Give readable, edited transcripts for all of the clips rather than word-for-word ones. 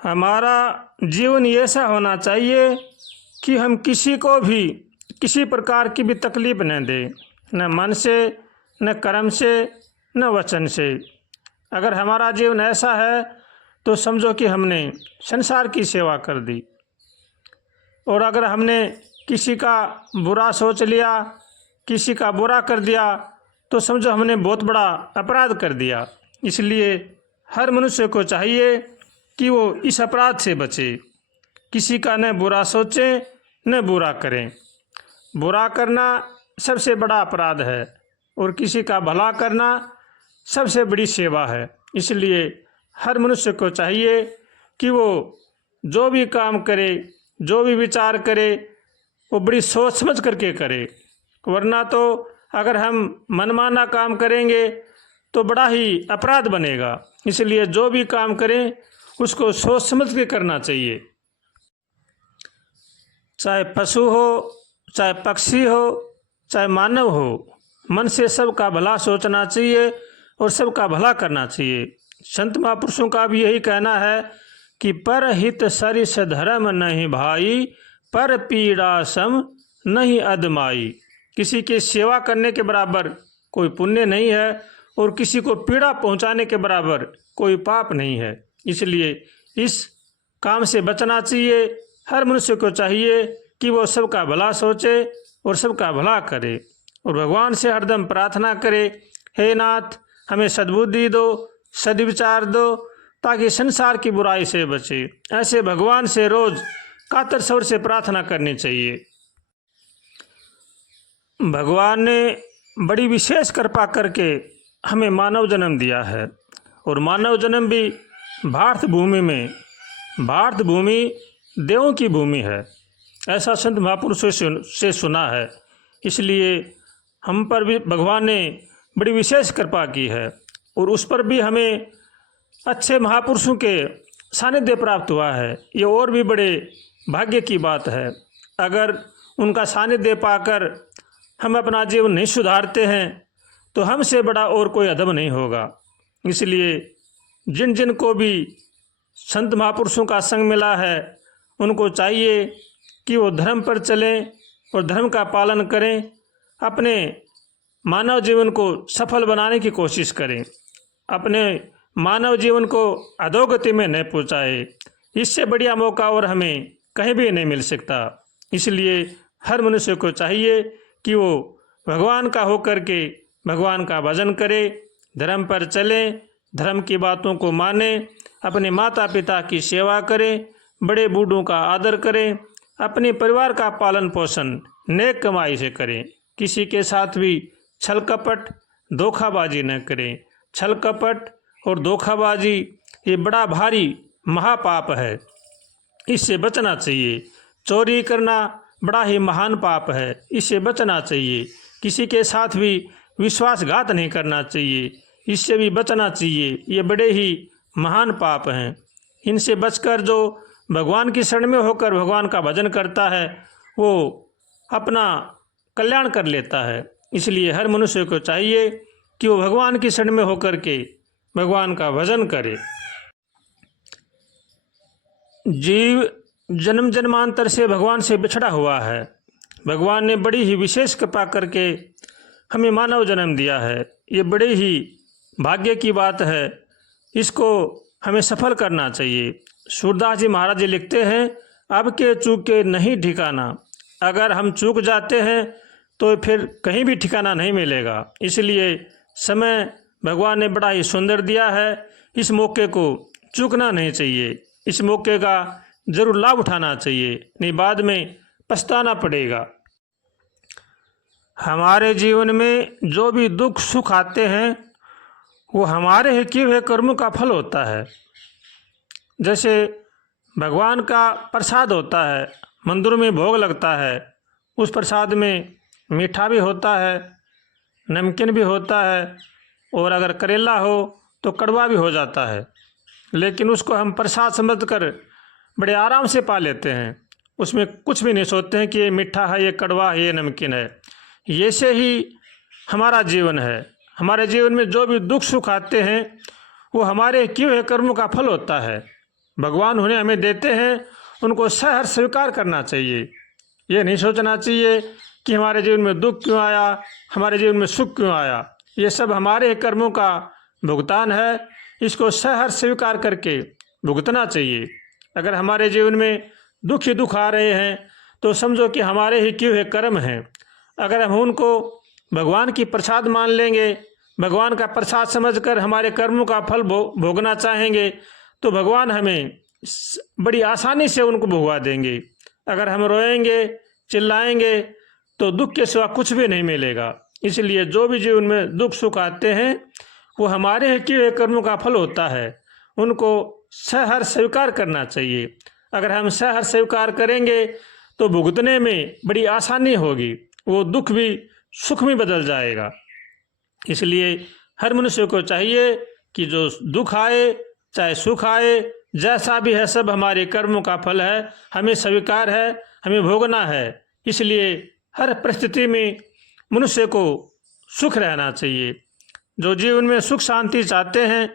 हमारा जीवन ऐसा होना चाहिए कि हम किसी को भी किसी प्रकार की भी तकलीफ न दें, न मन से, न कर्म से, न वचन से। अगर हमारा जीवन ऐसा है तो समझो कि हमने संसार की सेवा कर दी। और अगर हमने किसी का बुरा सोच लिया, किसी का बुरा कर दिया, तो समझो हमने बहुत बड़ा अपराध कर दिया। इसलिए हर मनुष्य को चाहिए कि वो इस अपराध से बचे, किसी का न बुरा सोचे न बुरा करें। बुरा करना सबसे बड़ा अपराध है और किसी का भला करना सबसे बड़ी सेवा है। इसलिए हर मनुष्य को चाहिए कि वो जो भी काम करे, जो भी विचार करे, वो बड़ी सोच समझ करके करे। वरना तो अगर हम मनमाना काम करेंगे तो बड़ा ही अपराध बनेगा। इसलिए जो भी काम करें उसको सोच समझ के करना चाहिए। चाहे पशु हो, चाहे पक्षी हो, चाहे मानव हो, मन से सबका भला सोचना चाहिए और सबका भला करना चाहिए। संत महापुरुषों का भी यही कहना है कि पर हित सरिस धर्म नहीं भाई, पर पीड़ा सम नहीं अदमाई। किसी की सेवा करने के बराबर कोई पुण्य नहीं है और किसी को पीड़ा पहुंचाने के बराबर कोई पाप नहीं है। इसलिए इस काम से बचना चाहिए। हर मनुष्य को चाहिए कि वो सबका भला सोचे और सबका भला करे और भगवान से हरदम प्रार्थना करे, हे नाथ हमें सद्बुद्धि दो, सद्विचार दो, ताकि संसार की बुराई से बचे। ऐसे भगवान से रोज कातर स्वर से प्रार्थना करनी चाहिए। भगवान ने बड़ी विशेष कृपा करके हमें मानव जन्म दिया है और मानव जन्म भी भारत भूमि में। भारत भूमि देवों की भूमि है, ऐसा संत महापुरुषों से सुना है। इसलिए हम पर भी भगवान ने बड़ी विशेष कृपा की है और उस पर भी हमें अच्छे महापुरुषों के सानिध्य प्राप्त हुआ है। ये और भी बड़े भाग्य की बात है। अगर उनका सानिध्य पाकर हम अपना जीवन नहीं सुधारते हैं तो हमसे बड़ा और कोई अधम नहीं होगा। इसलिए जिन जिन को भी संत महापुरुषों का संग मिला है उनको चाहिए कि वो धर्म पर चलें और धर्म का पालन करें, अपने मानव जीवन को सफल बनाने की कोशिश करें, अपने मानव जीवन को अधोगति में न पहुँचाए। इससे बढ़िया मौका और हमें कहीं भी नहीं मिल सकता। इसलिए हर मनुष्य को चाहिए कि वो भगवान का होकर के भगवान का भजन करे, धर्म पर चले, धर्म की बातों को माने, अपने माता पिता की सेवा करें, बड़े बूढ़ों का आदर करें, अपने परिवार का पालन पोषण नेक कमाई से करें। किसी के साथ भी छल कपट धोखाबाजी न करें। छल कपट और धोखाबाजी ये बड़ा भारी महापाप है, इससे बचना चाहिए। चोरी करना बड़ा ही महान पाप है, इससे बचना चाहिए। किसी के साथ भी विश्वासघात नहीं करना चाहिए, इससे भी बचना चाहिए। ये बड़े ही महान पाप हैं। इनसे बचकर जो भगवान की शरण में होकर भगवान का भजन करता है वो अपना कल्याण कर लेता है। इसलिए हर मनुष्य को चाहिए कि वो भगवान की शरण में होकर के भगवान का भजन करे। जीव जन्म जन्मांतर से भगवान से बिछड़ा हुआ है। भगवान ने बड़ी ही विशेष कृपा करके हमें मानव जन्म दिया है। ये बड़े ही भाग्य की बात है, इसको हमें सफल करना चाहिए। सूरदास जी महाराज जी लिखते हैं, अब के चूक के नहीं ठिकाना। अगर हम चूक जाते हैं तो फिर कहीं भी ठिकाना नहीं मिलेगा। इसलिए समय भगवान ने बड़ा ही सुंदर दिया है, इस मौके को चूकना नहीं चाहिए। इस मौके का जरूर लाभ उठाना चाहिए, नहीं बाद में पछताना पड़ेगा। हमारे जीवन में जो भी दुख सुख आते हैं वो हमारे ही किए हुए कर्मों का फल होता है। जैसे भगवान का प्रसाद होता है, मंदिरों में भोग लगता है, उस प्रसाद में मीठा भी होता है, नमकीन भी होता है और अगर करेला हो तो कड़वा भी हो जाता है। लेकिन उसको हम प्रसाद समझकर बड़े आराम से पा लेते हैं, उसमें कुछ भी नहीं सोचते हैं कि ये मीठा है, ये कड़वा है, ये नमकीन है। ये से ही हमारा जीवन है। हमारे जीवन में जो भी दुख सुख आते हैं वो हमारे किए हुए कर्मों का फल होता है। भगवान उन्हें हमें देते हैं उनको सहर्ष स्वीकार करना चाहिए। ये नहीं सोचना चाहिए कि हमारे जीवन में दुख क्यों आया, हमारे जीवन में सुख क्यों आया। ये सब हमारे कर्मों का भुगतान है, इसको सहर्ष स्वीकार करके भुगतना चाहिए। अगर हमारे जीवन में दुख ही दुख आ रहे हैं तो समझो कि हमारे ही किए हुए कर्म हैं। अगर हम उनको भगवान की प्रसाद मान लेंगे, भगवान का प्रसाद समझकर हमारे कर्मों का फल भोगना चाहेंगे तो भगवान हमें बड़ी आसानी से उनको भुगवा देंगे। अगर हम रोएंगे, चिल्लाएंगे तो दुख के सिवा कुछ भी नहीं मिलेगा। इसलिए जो भी जीवन में दुख सुख आते हैं वो हमारे किए हुए कर्मों का फल होता है, उनको सहर्ष स्वीकार करना चाहिए। अगर हम सहर्ष स्वीकार करेंगे तो भुगतने में बड़ी आसानी होगी, वो दुख भी सुख में बदल जाएगा। इसलिए हर मनुष्य को चाहिए कि जो दुख आए चाहे सुख आए, जैसा भी है सब हमारे कर्मों का फल है, हमें स्वीकार है, हमें भोगना है। इसलिए हर परिस्थिति में मनुष्य को सुख रहना चाहिए। जो जीवन में सुख शांति चाहते हैं,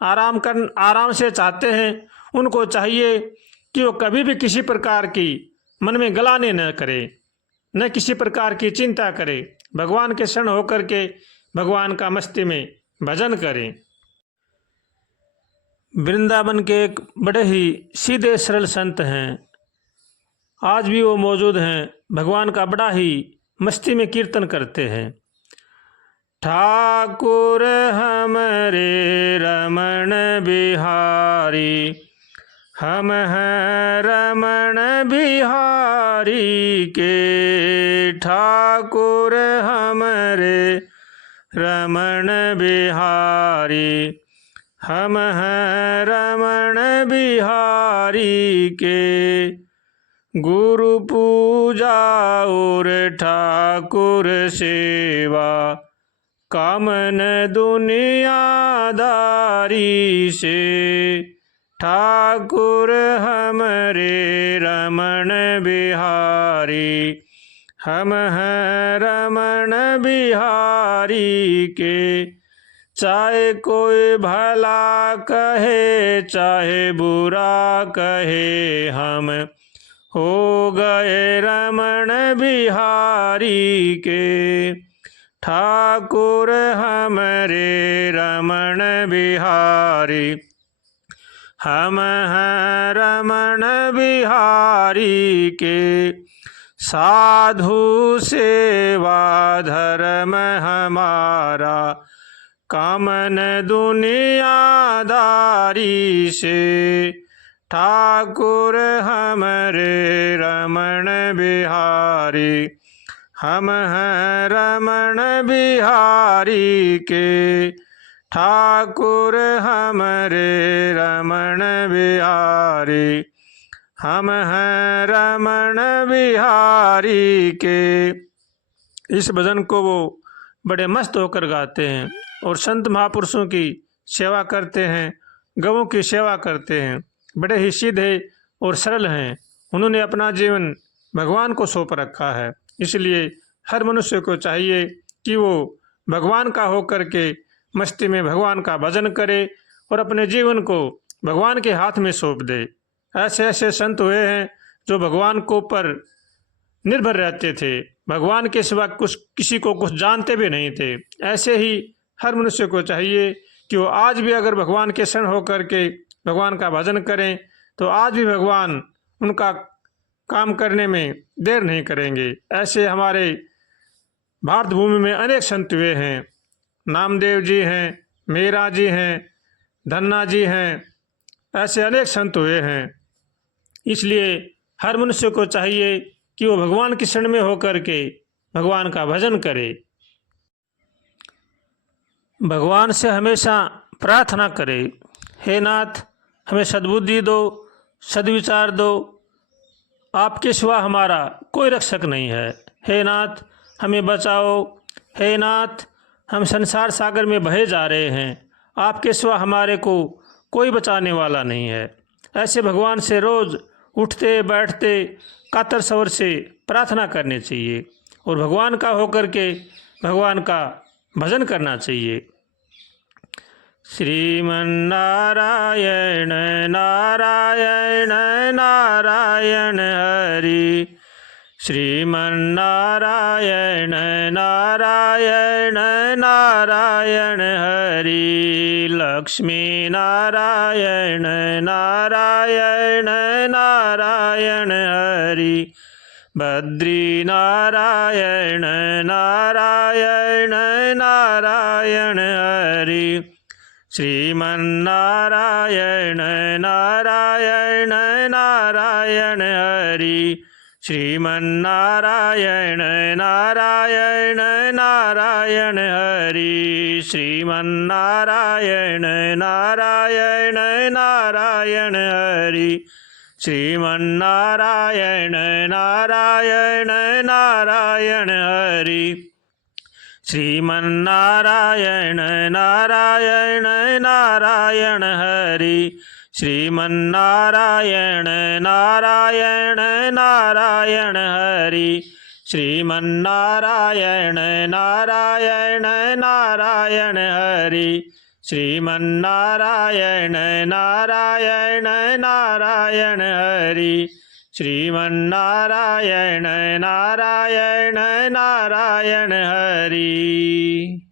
आराम से चाहते हैं, उनको चाहिए कि वो कभी भी किसी प्रकार की मन में गलाने न करे, न किसी प्रकार की चिंता करे, भगवान के शरण होकर के भगवान का मस्ती में भजन करें। वृंदावन के एक बड़े ही सीधे सरल संत हैं, आज भी वो मौजूद हैं, भगवान का बड़ा ही मस्ती में कीर्तन करते हैं। ठाकुर हमरे रमण बिहारी, हम हैं रमण बिहारी के। ठाकुर हमरे रमण बिहारी, हम हैं रमण बिहारी के। गुरु पूजा और ठाकुर सेवा, कामन दुनियादारी से। ठाकुर हमरे रमण बिहारी, हम हैं रमण बिहारी के। चाहे कोई भला कहे चाहे बुरा कहे, हम हो गए रमण बिहारी के। ठाकुर हमरे रमण बिहारी, हम हैं रमण बिहारी के। साधु सेवा धर्म हमारा, कामन दुनियादारी से। ठाकुर हमरे रमण बिहारी, हम हैं रमण बिहारी के। ठाकुर हमरे रमण बिहारी, हम हैं रमण बिहारी के। इस भजन को वो बड़े मस्त होकर गाते हैं और संत महापुरुषों की सेवा करते हैं, गवों की सेवा करते हैं। बड़े ही सीधे और सरल हैं, उन्होंने अपना जीवन भगवान को सौंप रखा है। इसलिए हर मनुष्य को चाहिए कि वो भगवान का होकर के मस्ती में भगवान का भजन करे और अपने जीवन को भगवान के हाथ में सौंप दे। ऐसे ऐसे संत हुए हैं जो भगवान को पर निर्भर रहते थे, भगवान के सिवा कुछ किसी को कुछ जानते भी नहीं थे। ऐसे ही हर मनुष्य को चाहिए कि वो आज भी अगर भगवान के शरण होकर के भगवान का भजन करें तो आज भी भगवान उनका काम करने में देर नहीं करेंगे। ऐसे हमारे भारत भूमि में अनेक संत हुए हैं, नामदेव जी हैं, मीरा जी हैं, धन्ना जी हैं, ऐसे अनेक संत हुए हैं। इसलिए हर मनुष्य को चाहिए कि वो भगवान की शरण में होकर के भगवान का भजन करे, भगवान से हमेशा प्रार्थना करे, हे नाथ हमें सद्बुद्धि दो, सद्विचार दो, आपके सिवा हमारा कोई रक्षक नहीं है। हे नाथ हमें बचाओ, हे नाथ हम संसार सागर में बहे जा रहे हैं, आपके सिवा हमारे को कोई बचाने वाला नहीं है। ऐसे भगवान से रोज़ उठते बैठते कातर स्वर से प्रार्थना करनी चाहिए और भगवान का होकर के भगवान का भजन करना चाहिए। श्रीमन्नारायण नारायण नारायण हरि श्रीमन्नारायण नारायण नारायण हरि लक्ष्मी नारायण नारायण नारायण हरि बद्री नारायण नारायण नारायण हरि श्रीमन्नारायण नारायण नारायण हरि श्रीमन्नारायण नारायण नारायण हरि श्रीमन्नारायण नारायण नारायण हरि श्रीमन्नारायण नारायण नारायण हरि श्रीमन्नारायण नारायण नारायण हरि श्रीमन्नारायण नारायण नारायण हरि श्रीमन्नारायण नारायण नारायण हरि श्रीमन्नारायण नारायण नारायण हरि श्रीमन्नारायण नारायण नारायण हरि।